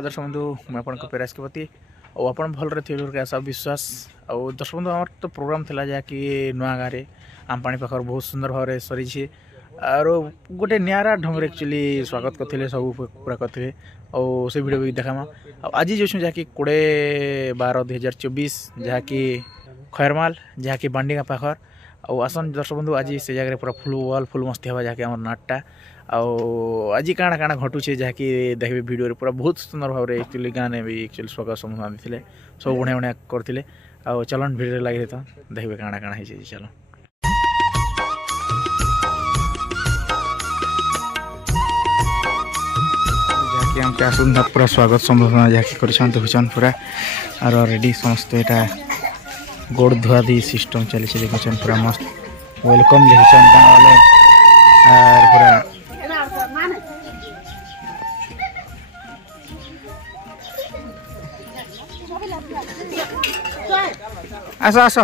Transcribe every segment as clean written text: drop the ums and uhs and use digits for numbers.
दर्शक बंधु मुझे आपको पेरास के प्रति और अपन भल रही आशा विश्वास और दर्शक बंधु आम तो प्रोग्राम था जहाँकि नुआ गाँव आमपाणी पाखर बहुत सुंदर भाव में सरी और गोटे निरा ढंग एक्चुअली स्वागत करते सब पूरा करते और से वीडियो भी देखा आज जो जहाँकि 20/12/2024 जहाँकि खैरमाल जहाँकि बांडीगा पाखर और आसन दर्शक बंधु आज से जगह पूरा फुल मस्ती हवा जहाँकि आम नाटटा आज काଣା काଣା घटुचे जहाँकि देखिए वीडियो पूरा बहुत सुंदर भाव में एक्चुअली गाने भी एक्चुअली स्वागत सम्मान देते सब बढ़िया बढ़िया करते चलन भिड़ लगे तो देखिए काଣା काଣା है चलो जहाँकि आमके आसन पूरा स्वागत सम्मान जहाँकि कर पूरा और रेडी समस्त यहाँ गोड़ धुआ दी सिस्टम चली देखुन पूरा मस्त वेलकम लिखन गाँव और पूरा आस आस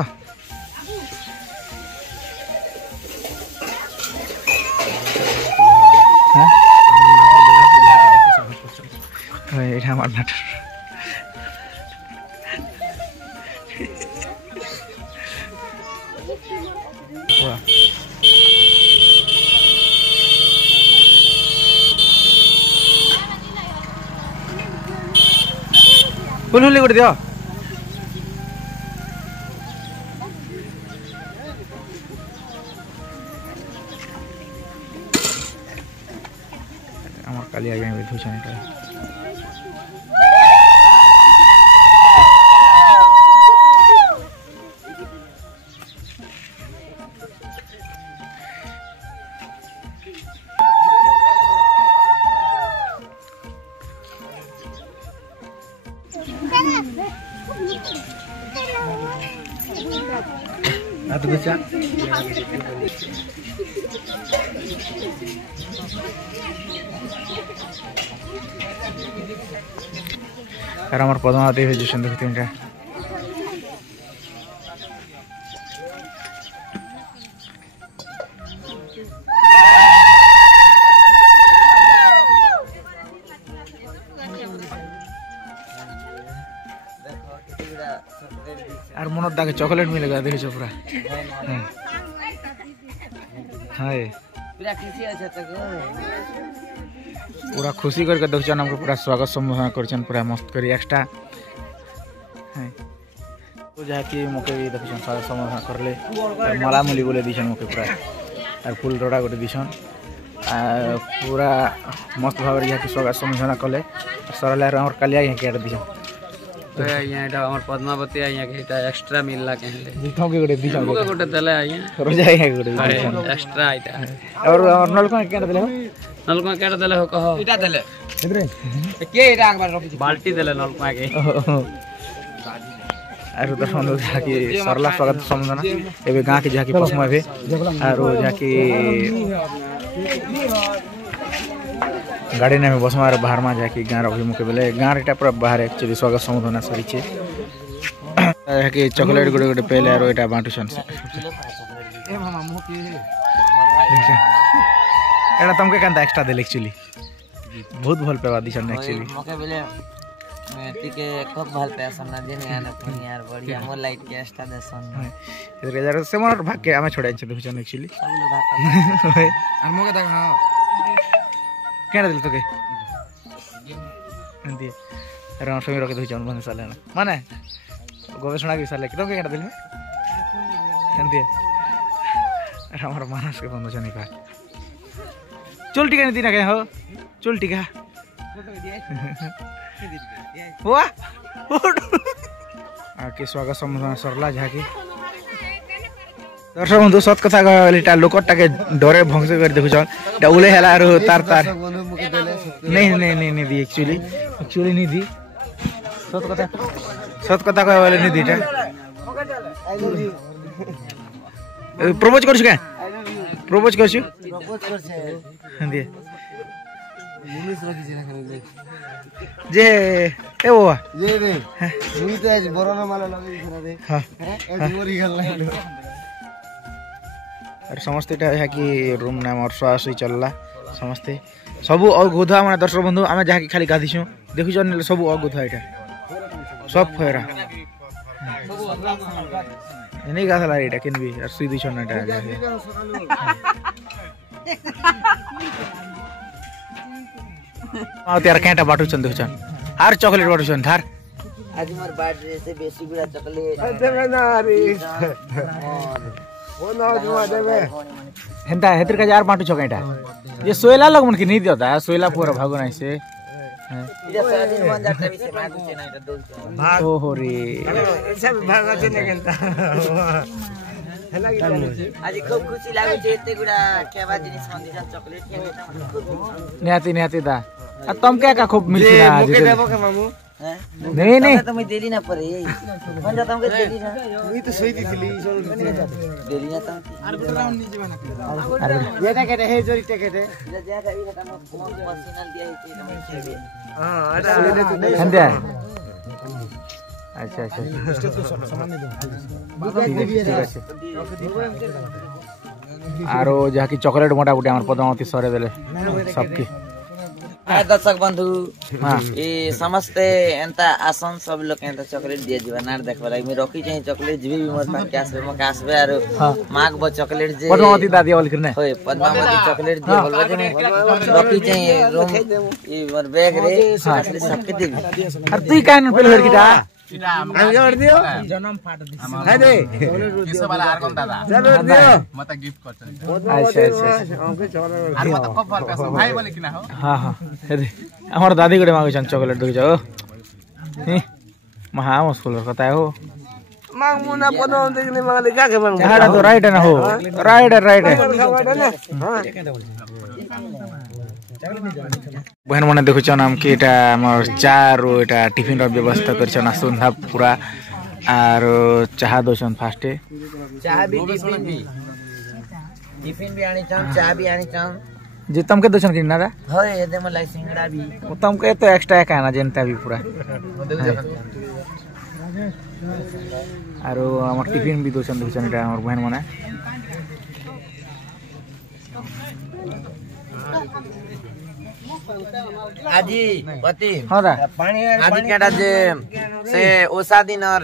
फुल हुली कर दियो काली आगे भी धुचन यार हमारे पदमा देवी जैसे देखते हैं यार मन दाके चॉकलेट मिलेगा देखो पूरा हाय पूरा खुशी करके देखन हमको पूरा स्वागत सम्मान करछन पूरा मस्त करी एक्स्ट्रा तो जहाँकि मके भी देखन स्वागत सम्मान करले मला मुली बोले दिछन मके पूरा और फुल रोड़ा गोटे दिछन पूरा मस्त भाव यहाँ की स्वागत सम्मान कले सरल हमर कालिया यहाँ केट दिछन तो यहाँ हमर पद्मावती यहाँ के एक्स्ट्रा मिलला कहले दिखौ के गोटे दिछन मुके गोटे देले यहाँ रोजा यहाँ गोटे दिछन एक्स्ट्रा आइटा और नलका केट देले नलका केट देले हो कहो इटा देले इधरे के इटा आग बार बाल्टी देले नलका के आरो तो सुंदर जाकी सरला स्वागत सम्मान एबे गां के जाकी पसमा बे आरो जाकी गाड़ी ने बसमा बाहर में जाकी गां अभिमुखे बेले गां रेटा पूरा बाहर एक्चुअली स्वागत सम्मान सरी छे जाकी चॉकलेट गुडे गुडे पेले आरो एटा बांटुछन से ए मामा मु के हमर भाई एटा तुमके कांता एक्स्ट्रा देले एक्चुअली बहुत भल पेवा दिछन एक्चुअली मके बेले टिके खूब भल पे सन्ना दिन यार पुनी यार बढ़िया मोर लाइट के एक्स्ट्रा देसन इधर जरा से मोर भाग के आमे छोड़ाइ छ देखुछन एक्चुअली सब लोग भाग और मके देख हां केना दिल तोके एंती रण समी रखे देखुछन मन साले ना माने गवेषणा के साले केतो केना दिल एंती हमर मानस के बंद छनी का चल टिका नहीं ना हो चल टिका हुआ के स्वागत सम्मान सरला झाकी दर्शक बंधु सत कथा कहलेटा लोकटा के डरे भंग कर देखुछन उले हेला आरो तार तार नहीं नहीं नहीं नहीं दी एक्चुअली नहीं दी सत कथा कह वाले नहीं दीटा प्रपोज करछु के प्रपोज करछु दे इंग्लिश रखी छै ना जे ए ओ ये रे मुई तो आज बरोना माला लगे छना रे हां आज मोरी गल और समस्त यहाँ कि रूम नाम और स्वास चलला समस्ते सब अगुधा माने दर्शक बंधु आमे जहा खाली गाधीछु देखु जन सब अगुधा एटा सब फेरा नहीं गाथला एटा केन भी सीधी छन एटा आ त्यार केटा बाटू छन देखु छन हार चॉकलेट बाटू छन थार आज मोर बर्थडे से बेसी गुड़ा चॉकलेट देबे ना रे ओ ना जुआ देबे हेंता हेतर का यार बाटू छकेटा ये सोयला लोग मन की नहीं दियोता सोयला पूरा भागो नहीं से इधर से दिन मन जाता भी से मादू से नहीं तो दो भाग ओ हो रे ऐसा भाग আছে না কেনতা आज खूब खुशी लागु छे एते गुड़ा केबा जिनिस मंदी जा चॉकलेट के निहाती निहाती दा आ तुम क्या का खूब मिलती ना मोके देबो के मामू नहीं नहीं तो मैं देली ना परे मन जाता हमके देली ना मी तो सोई दिली देली ना तुम अरे ये का कहते है जोरी टेकेटे जे जा का इटा हम पर्सनल दिया है कि हां अटा ले ले तू हंदे अच्छा अच्छा सामान दे आरो जहा की चॉकलेट मोटा मोटी हमर पद्मावती सरे देले सबकी हाय दर्शक बंधु हां ए समस्ते एंता आसन सब लोग एंता चॉकलेट दिया जीवा नार देखबा लागी मैं रखी चाहिए चॉकलेट जीवी भी मोर पास कैसे म कासबे आरो माग ब चॉकलेट जे पद्मावती दादी बोल करने होय पद्मावती चॉकलेट दिया बोलबा जे रखी चाहिए रूम ई मोर बैग रे असली सबके देबी अरे तू कान पेल लड़कीटा हम जोड़ दियो जन्म फाट दिस है दे किस वाला आर कोन दादा चलो दियो मत गिफ्ट करते अच्छा अच्छा हमके चलो आर मत खूब भल पैसा भाई बोले कि ना हो हां हां हेदे हमर दादी गडे मांगै छन चॉकलेट देख जाओ महा मुश्किल कता हो मांग मुना पनो देखने मांगले का के मांग जहाड़ा तो राइट है ना हो राइट है हां बहन माने देखु छ नाम के एटा हमर चारो एटा टिफिन रो व्यवस्था कर छ ना सुंधा पूरा आर चाह दोसन फास्टे चाह भी टिफिन भी आनी चाह चाह भी आनी चाह जे तुमके दोसन कि ना दा होय एदे मलाई सिंगड़ा भी तुमके तो एक्स्ट्रा खाना जेनता भी पूरा आरो हमर टिफिन भी दोसन दोसन एटा हमर बहन माने आजी पति हां दा पानी आदि केटा जे से ओसा दिन और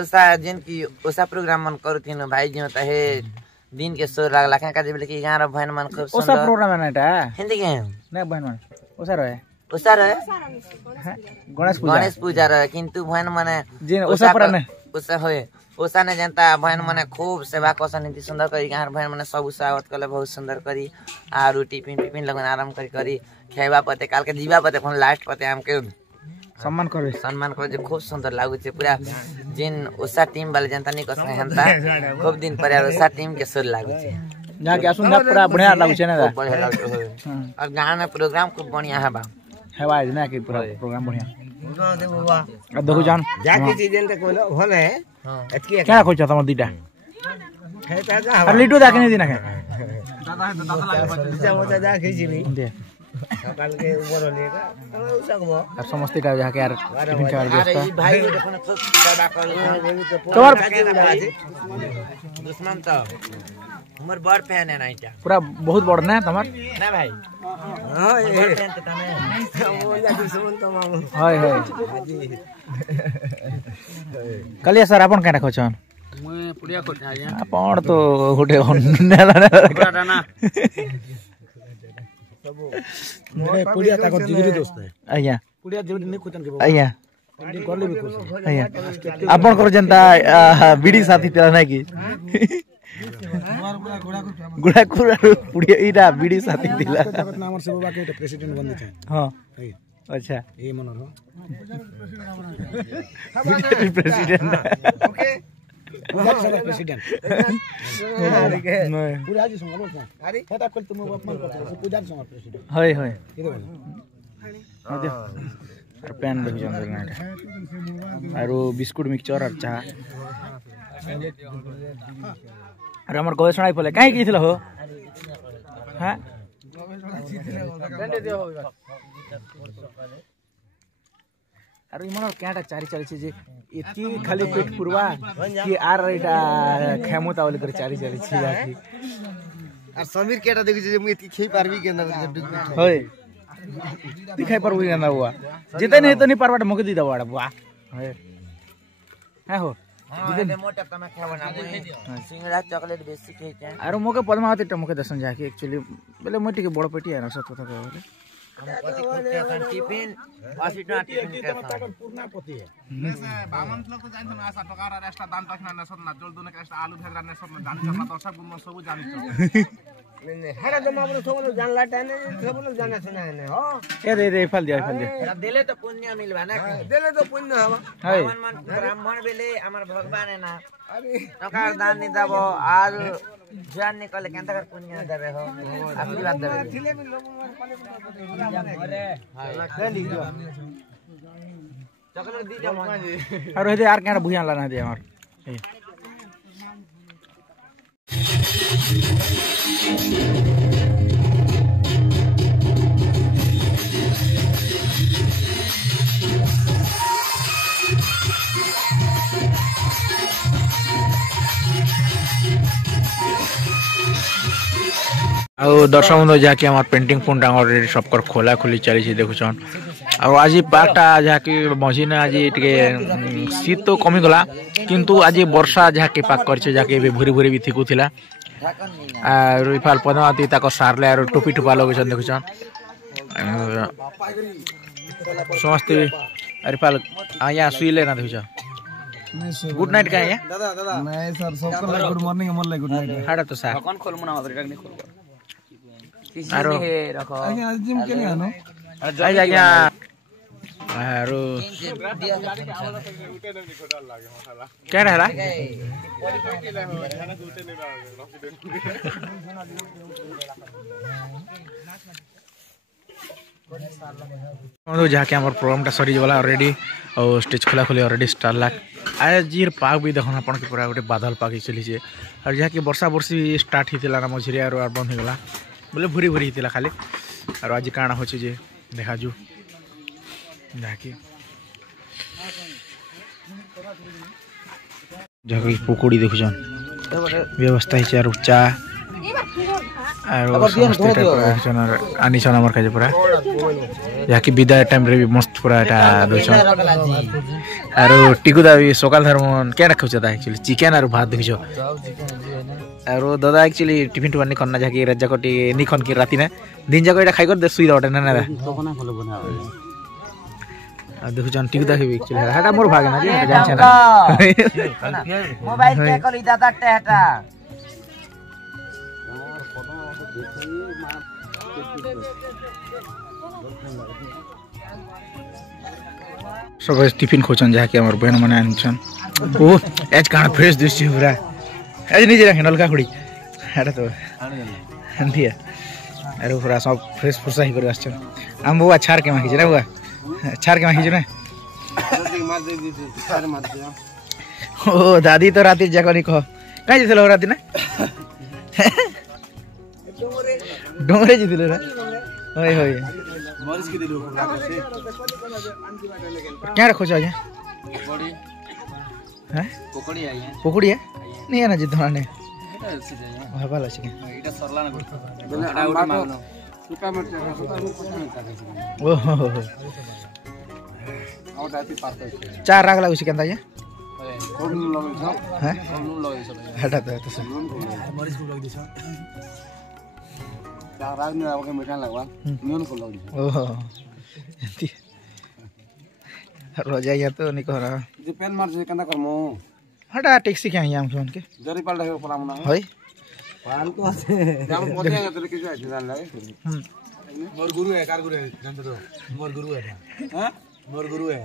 ओसा जिन की ओसा प्रोग्राम मन करथिन भाई जी त हे दिन के सोर लागला का जे बोले कि गां रो बहन मन खूब ओसा सुंदर प्रोग्राम है ना एटा हिंदी के ना बहन माने ओसा रहे ओसा रहे गणेश पूजा रहे किंतु बहन माने जे ओसा पर ने ओसा होय ओसा ने जनता बहन माने खूब सेवा कसन नीति सुंदर करी गां बहन माने सब स्वागत करले बहुत सुंदर करी आरु टिफिन लगन आराम करी खेबा पते काल के जीवा पते कोन लास्ट पते हमके सम्मान करे जे खूब सुंदर लागु छे पूरा जिन ओसा टीम वाले जनता नहीं कसने हंता खूब दिन पर ओसा टीम के सुर लागु छे जहां के सुंदर पूरा बढ़िया लागु छे ना दा बढ़िया लागु छे और गाना में प्रोग्राम खूब बढ़िया है बा हेवा है ना कि पूरा प्रोग्राम बढ़िया दे बाबा अब देखो जान जाके सीजन तक बोलो होले एतकी क्या खोज तम दीटा खेता का अरे लिटो दाके नहीं दिना के दादा है तो दादा लागे जा मोटा जा खिचली दे सकाल के ऊपर लेगा सकबो अब समझते का जहां के यार टिफिन का अरे व्यवस्था ई भाई को देखो खूब सेवा कर तोर दुश्मन तो हमर बड़ फैन है नाइटा पूरा बहुत बड़ ना तमर ना भाई हां बड़ फैन तो तमे वो जा दुश्मन तो मामू हाय हाय कलिया सर अपन केना खोचन मैं पुड़िया को था या आपण तो गुटे नेला नेला ना पुड़िया ताको जिगरी दोस्त है आया पुड़िया जिगरी नहीं खुतन के आया करले भी खुश आया आपण कर जनता बीडी साथी तेला ना की गुड़ा कुड़ा पुड़िया इरा बीडी साथी दिला हमर से बाबा के प्रेसिडेंट बन छै हां अच्छा ए मनोर प्रेसिडेंट ओके प्रेसिडेंट पूरा जी संग ना अरे हेता कल तुम अपमान करते पूजा संग प्रेसिडेंट हाय हाय ये बोल आदे पेन देख जंगल ना आरो बिस्कुट मिक्सचर और चाह अरे हमर गवे सुनाई पले काहे की थिला हो हां अरे मन क्याटा चारी चली छे जे एती खाली पेट पुरवा कि आर एटा खेमो तावले कर चारी चली छी लाठी আর সমীর কেটা দেখি যে মুই এতকি খেই পারবি কেন होय दिखाई पर हुई ना हुआ जिते नहीं तो नहीं परवाट मुके दी दवा बुआ है हो जिते मोटा तमा खावा ना सिंगड़ा चॉकलेट बेसी खाइते आरो मोके पद्मावती ट मुके दर्शन जाके एक्चुअली बोले मोटी के बड़ पेटी है ना सत कथा बोले टिफिन 80 टका टिफिन के पूर्णा पति है बामन लोग तो जानछन् आशा टका र एक्स्ट्रा दान तखना नसत ना जोल दुने के एक्स्ट्रा आलू भेगरा नसत ना जानि छ दर्शक गुण सब जानि छ नहीं हर जमा पर सब लोग जान लाटा ने सब लोग जाना सुना है हो ए दे फल दे देले तो पुण्य मिलबा ना देले तो पुण्य हवा हाय ब्राह्मण बेले हमर भगवान है ना अरे टका दान नि दबो आर जान निकले केंता कर पुण्य देबे हो आशीर्वाद देबे थिले भी लोग चॉकलेट दी दे और हे यार केना भुया लाना दे हमर दर्शक बंधु जहाँकि हमार पेंटिंग फोन अलरेडी सबकर खोला खोली चली देखुन और आज पार्कटा जहाँकि मझी ने आज शीत तो कमी गला किंतु आज वर्षा जहाँकि पाक कर जहाँकि भूरी भूरी भी थिकुला और इफाल पद्मावती ताको सारले और टोपी टोपा लगे देखुन समस्ते और इफाल यहाँ शुले ना देखुच गुड नाइट का है दादा नहीं सर सबको good morning more good night हाड़ा तो सार कौन खोल मुना मत नहीं खोल आरो रखो आज जिम के लिए आनो आज आज्ञा आरो क्या रहला जहाँकि हमारे प्रोग्राम सरी गला ऑलरेडी और स्टेज खोला खोली ऑलरेडी स्टार्ट लाग आज पाग भी देखना अपन के पूरा गोटे बादल पाग चली और जहाँकि वर्षा वर्षी स्टार्ट होता ना मझे और बंद हो गला बोले भूरी भूरी होता खाली और आज काଣା हो देखा जू जहाँकि जहाँकि पकोड़ी देखुन व्यवस्था है चा आनी आमर खाजे पूरा जहाँकि विदाय टाइम रे भी मस्त पूरा एटा दोछन और टिकुदा भी सकाल धर्म क्या रखुछ ता एक्चुअली चिकन और भात देखियो और दादा एक्चुअली टिफिन टुफिन नि खन्ना जाके रज्जा कोटी नि खन की राती ने दिन जाको एटा खाइ कर दे सुई दटे ना ना देखुछन टिकुदा के एक्चुअली हाटा मोर भागे ना जे जान छ ना मोबाइल के कली दादा टेहटा सब टिफिन खोचन जाके हमार बहन माने आनछन ओ एज काना फ्रेश दिस छी पूरा एज निजे राखे नलका खुडी हाटा तो हंदिया अरे पूरा सब फ्रेश फुसा ही कर आछन हम बुआ छार के माखी रे बुआ छार के माखी ना ओ दादी तो राती जाकनी कह काई जेथलो राती ना डोंगरे जितले रे होय होय मरीज के दिलो क्या रखो छ पकोड़ी हैं पकोड़ी आई है पकोड़ी है नहीं है ना जितना ने एटा से जाई हां भला छै एटा सरला ना गुड एटा उडी मांगनो सुका मरचा ओ हो और दाती पास चार राग लागु छै केनता ये कोन लगै छ हैं कम नून लगे सब हटा तो से मरीज को लग दिस चार राग ने आके मिठान लगवा नून को लग दिस ओ रोजा या तो नहीं कह रहा जे पेन मार जे कंदा करमो हटा टैक्सी के यहाँ फोन के जरी पाल रहे पड़ा मुना होय पाल तो আছে जाम पहुंचे गए तो किस है जान लगे मोर गुरु है कार गुरु है जान तो मोर गुरु है हां मोर गुरु है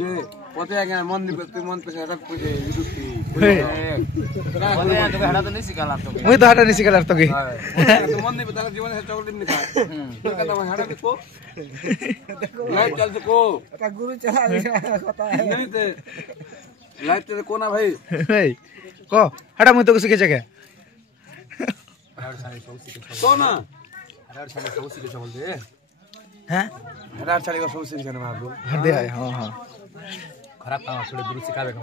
ये पहुंचे गए मन पे हटक पे यूट्यूब की बोले तो हड़ा तो नहीं सिखाला तो मुई तो हटा नहीं सिखला तो के तो मन नहीं बता जीवन है चॉकलेट नहीं खा तो कहता मैं हटा को लाइव चल को का गुरु चला पता है नहीं ते लाइव तेरे कोना भाई हे को हटा मुई तो सिखे जगह सोना हरार साले सब सीखे चल दे हैं हरार साले का सब सीखे जाने बाबू हर दे आए हां हां खराब काम थोड़े गुरु सिखा देगा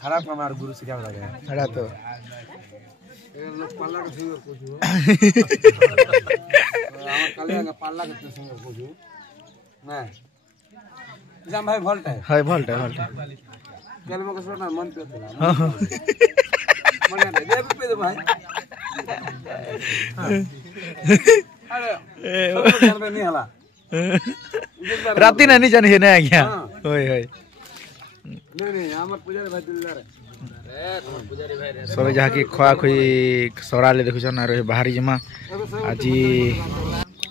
खराब काम और गुरु सिखा लगा हटा तो पाला के सुंदर कोजू काले पाला के सुंदर कोजू ना जाम भाई भोल्ट है हाय भोल्ट है कल में कसो ना मन पे दिला मन ने दे पे दे भाई अरे सब पे नहीं हला राती नहीं जानी है ना क्या होय होय नहीं हमर पुजारी भाई दिलदार है सब जहाँ की खुआ खुई सराले देखुन आरो बाहरी जमा आज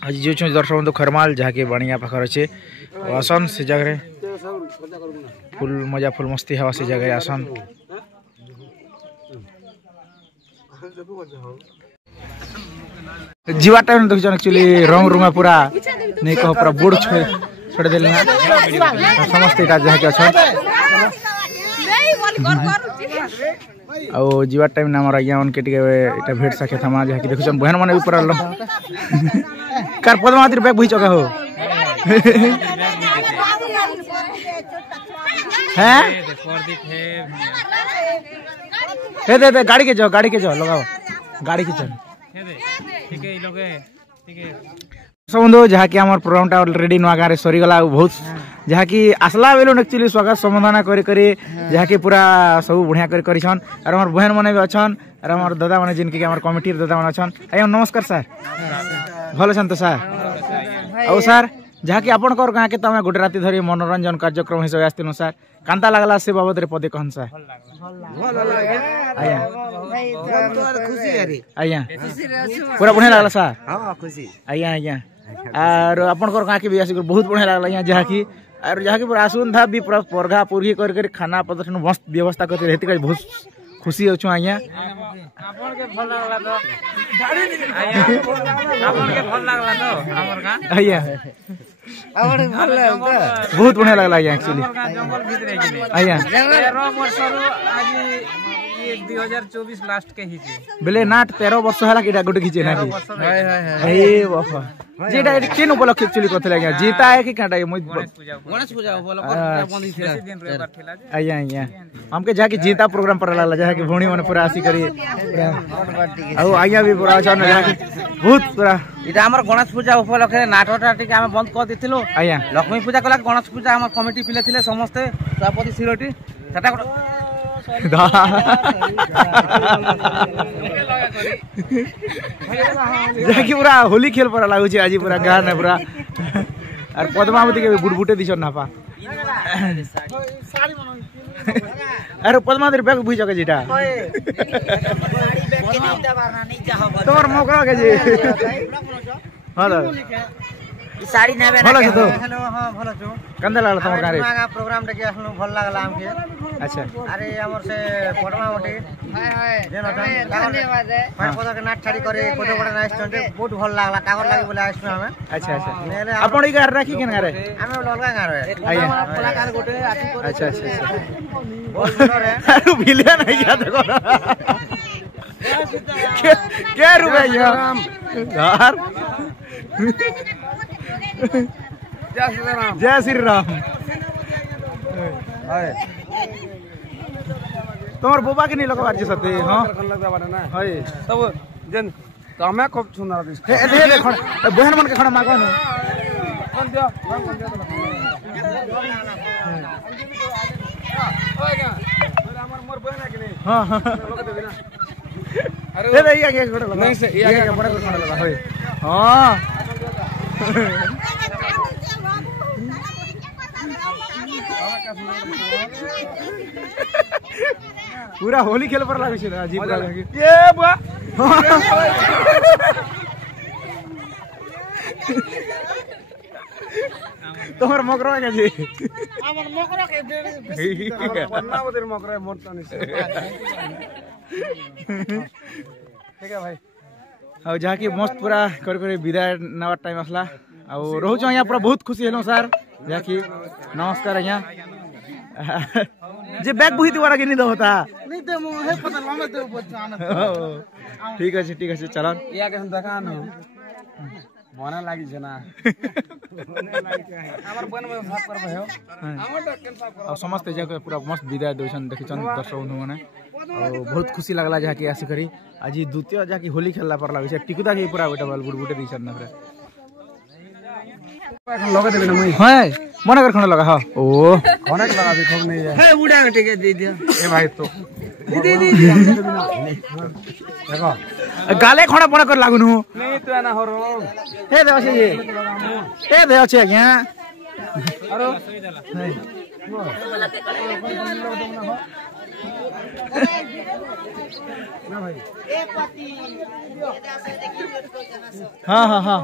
आज जो दर्शक बंधु खरमाल जहाँ की बणिया पाखर अच्छे आसन से जगह फुल मजा फुल मस्ती हवा से जगह आसन जीवा टाइम देखुन एक्चुअली रंग रूम पूरा नहीं कह पूरा बोर्ड छोड़ देले समस्त जहाँ के अच्छा ଆଉ ଯିବା ଟାଇମ୍ ନା ଆମର ଆଜ୍ଞା ମାନକେ ଟିକେ ଏଟା ଭେଟ ସାକ୍ଷାତ ହମା ଯାହାକି ଦେଖୁଛନ୍ ବହନ ମାନେ ଉପରେ ଆଲ କାର ପଦ୍ମାବତୀର ବ୍ୟାଗ ବୁହି ଚକା ହୋ हैं हे दे गाड़ी के जाओ लगाओ गाड़ी के चल ठीक है लगे ठीक है बंधु जहाँ की आम प्रोग्राम ऑलरेडी नुआ गाँव सरीगला बहुत जहाँ की आसला बेलू एक्चुअली स्वागत संबोधना करी जहाँ की पूरा सब बढ़िया करिछन और हमार बहन मैंने भी अच्छन और हमार दादा मैंने जिनकी हमार कमिटी दादा मैंने अच्छन आज्ञा नमस्कार सर भल अच्छा तो सर और सर जहाँ की आपण गाँ के तमें गोटे राति धरी मनोरंजन कार्यक्रम हिसाब से आसतीन सर कांता लगला से बाबद पदे कहन सर आज्ञा पूरा बढ़िया लगला सर आज्ञा आज्ञा और अपन गाँव के भी आसिक बहुत बढ़िया लगला यहाँ जहाँ की और जहाँ की पूरा आसुन था भी पूरा परघा पुरघी कर खाना पदार्थ मस्त व्यवस्था करते रहती बहुत खुशी अच्छु आज्ञा आज्ञा बहुत बढ़िया लगला आज्ञा एक्चुअली आज्ञा 2024 लास्ट के हिचे बेले नाट 13 वर्ष हला किडा गोटे खिचे ना कि हे बापा जेटा केन उपलक्ष एक्चुअली कथले आज्ञा जीता है कि काटा गणेश पूजा उपलक्ष बंदी थे दिन रविवार ठेला आज्ञा आज्ञा हमके जाके जीता प्रोग्राम पर लागला जहा कि भोणी माने पूरा आसी करी आ आज्ञा भी पूरा अच्छा ना जहा बहुत पूरा इटा हमर गणेश पूजा उपलक्ष नाटकटा टिके हम बंद कर दिथिलो आज्ञा लक्ष्मी पूजा कला गणेश पूजा हमर कमिटी पिले थिले समस्त सभापति सिरोटी सेटा जहाँकि पूरा होली खेल पर लागू आज पूरा गाँव ने पूरा और पद्मावती के बुटबुटे दिस नापा अरे पद्मावती बैग बुझ के जीटा तोर मौका के जी हां साड़ी नेबे भलो छ तो हेलो हां भलो छु कंदा लागला तमर गारे मागा प्रोग्राम देखे असनु भल लागला हमके अच्छा अरे हमर से पद्मावती हाय हाय धन्यवाद है पद के नाट छाड़ी करे कोटो बड़ा नाइस स्टंट बहुत भल लागला कागर लागि बोले आइसु हमें अच्छा अच्छा आपण ई गार राखी केन गारे हमें ललगा गार है कलाकार गोटे आसी करे अच्छा अच्छा अच्छा बहुत बड़ रे अरे बिलियन है या देखो क्या रुपए यार जय श्री राम तुम्हार बोबा के नहीं लगा बाजी सते हां लगदा बाटा ना हाय सब जन तमे खूब सुंदर दिस ए दे बहन मन के खड़ा मागो न कोन दियो ओए का हमर मोर बहन है कि नहीं हां लगा देबे ना अरे दे ये के खड़ा लगा नहीं से ये के बड़ा खड़ा लगा होय हां पूरा होली खेल पर लागै छै अजीब लागे ए बुआ तोहर मकरा के जी हमर मकरा के दे पन्नावतिर मकरा मोरता नहीं ठीक है भाई आ जहाँ की मस्त पूरा कर विदाय नवा टाइम आसला आ रहू यहाँ पूरा बहुत खुशी हेलो सर जहाँ की नमस्कार अज्ञा जे बैग बुही वाला के नहीं दो होता नहीं दे मो है पता लामे दे ठीक है चलो या के हम देखा न मना लागि छ ना हमर बन में साफ करबे हो हमर केन साफ कर समस्त जगह पूरा मस्त विदाय दोछन देखिछन दर्शक बंधु माने बहुत खुशी लगला जहाँकि आसिकरी आज द्वितीय जहाँकि होली खेलला पर लगे टिकुदा के पूरा गोटे बल गुटे दी छन पूरा लगा देबे ना मुई हां मन कर खण लगा हां ओ खने लगा दे ठोक नहीं है हे बुढ़ा के टिके दे दियो ए भाई तो दे देखो गाले खण मन कर लागुनु नहीं तो ना हो रो हे दे अछि ए दे अछि आज्ञा अरे ना भाई हाँ हाँ हाँ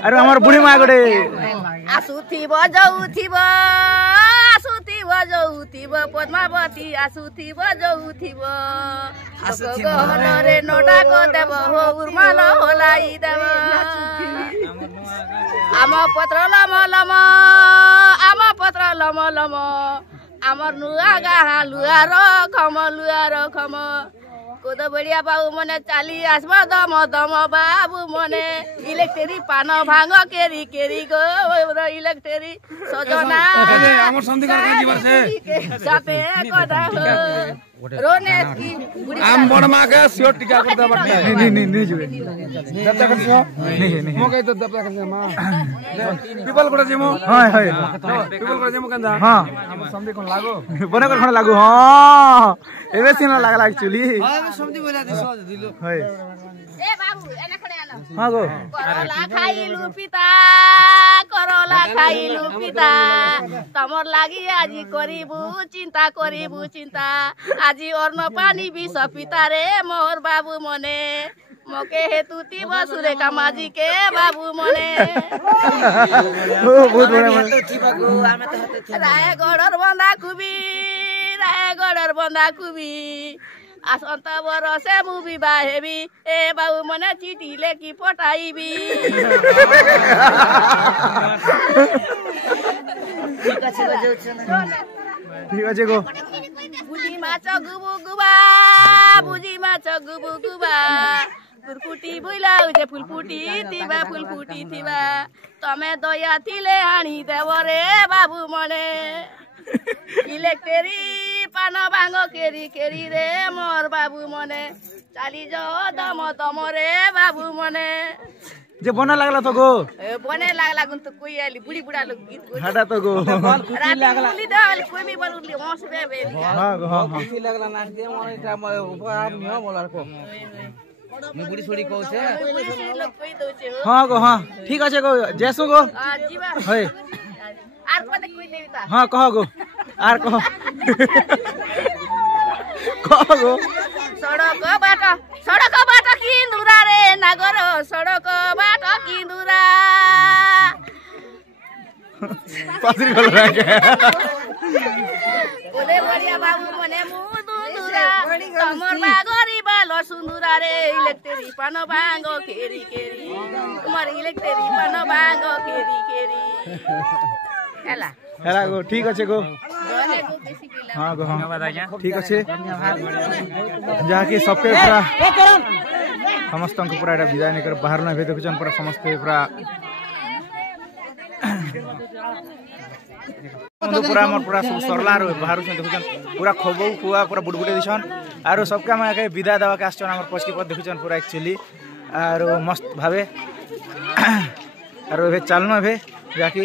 अरे हमार बुढ़ी माँ गोटे आसुथिब जाउथिब आसुथिब जाउथिब पद्मावती आसुथिब जाउथिब गहनरे नटाको देव हो उर्माल होलाई देव आम पत्र लम लम आम पत्र लम लम आमर नुआ गाहा लुआ रखम कोद बढिया बाबू मने चाली आसब दम दम बाबू मने इलेक्ट्री पान भांग केरी केरी गो इलेक्ट्री सजना हमर संधिकार का जीवन से साथे कदा हो रोने की आम बड़ मां के सियोट टिका कर दे बट नहीं जुए जब तक नहीं मो के तो जब तक मां पीपल कोडा जेमो हां हां पीपल कोडा जेमो कंदा हां हमर संधि कोन लागो बने कर खण लागु हां एबे सिन लागला एक्चुअली हां समझी बोला दे सो दिलो हाय ए बाबू एना खडे आलो हां गो करला खाइलु पिता तमर लागि আজি करिबु चिंता আজি अन्न पानी विष पिता रे मोर बाबू मने मके हेतु ती बसुरे कामाजी के बाबू मने बहुत बड़ा रायगढ़र बंदा खुबी आसंत बरसे मुबी बाहेबी ए बाबू मने चिठी लेखी पठाइबी ठीक আছে गो बुझी माछ गुबु गुबा फुलफुटी बुइला उजे फुलफुटी थिबा तमे दया थिले हानी देव रे बाबू मने इलेक्ट्री पान भांग केरी केरी रे मोर बाबू मने चाली जो दम दम रे बाबू मने जे बना लागला तो गो बने लागला गुन तो कोई आली बुढ़ी बुढ़ा लोग गीत कोई हाडा तो गो राती बोली दल कोई भी बोली मौस बे हां गो हां खुशी लागला नाच दे मन इटा उपहार नियो बोलार को मु बुढ़ी छोड़ी कहू छे लोग कोई दोचे हो हां गो हां ठीक আছে गो जैसो गो जीवा होय आर पते कोई देवता हां कह गो आर कह गो सड़क बाट किंदुरा रे नागर सड़क बाट किंदुरा पासरी गल रे ओले बढिया बाबू मने मुदुरा तमर बागरी बाल सुन्दुरा रे इलेक्ट्री पान भांग केरी केरी तुमर इलेक्ट्री पान भांग केरी केरी हेला हेला गो ठीक আছে गो हाँ गो हाँ ठीक আছে जहाँकि सबके पूरा समस्त पूरा एटा विदाय नहीं कर बाहर ना देखुन पूरा समस्त पूरा पूरा हमर पूरा सब सरला रो बाहर देखुन पूरा खबौ खुआ पूरा बुडबुडे दिछन आरो सबका हम के विदाय देवा के आछन हमर पछकी पर देखुन पूरा एक्चुअली आरो मस्त भावे आरो ए चलनो भे जाकी